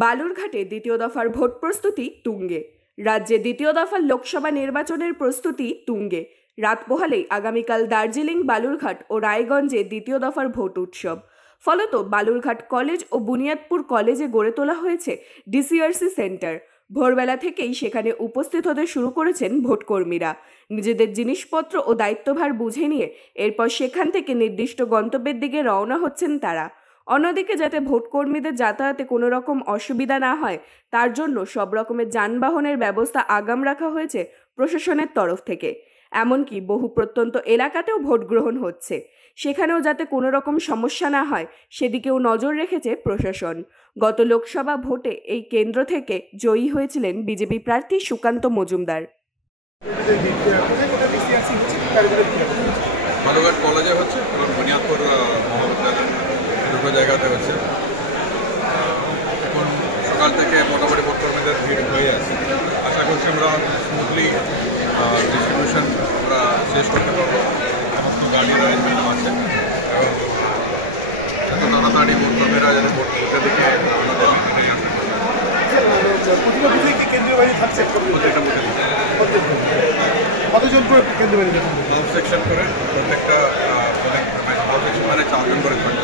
বালুরঘাটে দ্বিতীয় দফার ভোট প্রস্তুতি তুঙ্গে। রাজ্যে দ্বিতীয় দফার লোকসভা নির্বাচনের প্রস্তুতি তুঙ্গে। রাত পোহালেই আগামীকাল দার্জিলিং, বালুরঘাট ও রায়গঞ্জে দ্বিতীয় দফার ভোট উৎসব। ফলত বালুরঘাট কলেজ ও বুনিয়াদপুর কলেজে গড়ে তোলা হয়েছে ডিসিআরসি সেন্টার। ভোরবেলা থেকেই সেখানে উপস্থিত হতে শুরু করেছেন ভোটকর্মীরা। নিজেদের জিনিসপত্র ও দায়িত্বভার বুঝে নিয়ে এরপর সেখান থেকে নির্দিষ্ট গন্তব্যের দিকে রওনা হচ্ছেন তারা। অন্যদিকে যাতে ভোটকর্মীদের যাতায়াতে কোনো রকম অসুবিধা না হয় তার জন্য সব রকমের যানবাহনের ব্যবস্থা আগাম রাখা হয়েছে প্রশাসনের তরফ থেকে। এমনকি বহু প্রত্যন্ত এলাকাতেও ভোট গ্রহণ হচ্ছে, সেখানেও যাতে কোনো রকম সমস্যা না হয় সেদিকেও নজর রেখেছে প্রশাসন। গত লোকসভা ভোটে এই কেন্দ্র থেকে জয়ী হয়েছিলেন বিজেপি প্রার্থী সুকান্ত মজুমদার। বালুরঘাট কলেজে হচ্ছে এবং বুনিয়াদপুর মহাবিদ্যালয় দুটো জায়গাতে হচ্ছে। এখন সকাল থেকে মোটামুটি ভোটকর্মীদের ভিড় হয়ে আছে। আশা করছি আমরা স্মুথলি ডিস্ট্রিবিউশন আমরা শেষ করতে পারবো। সমস্ত গাড়ির অ্যারেঞ্জমেন্ট আছে এবং এত তাড়াতাড়ি ভোটকর্মীরা যাতে ভোট করতে দেখে আমাদের এটাই আশা করি। কেন্দ্রীয় বাহিনী থাকছে প্রত্যেকটা বুথে কতজন করে কেন্দ্রীয় বাহিনী সেকশন করে প্রত্যেকটা মানে 4 জন করে থাকবে।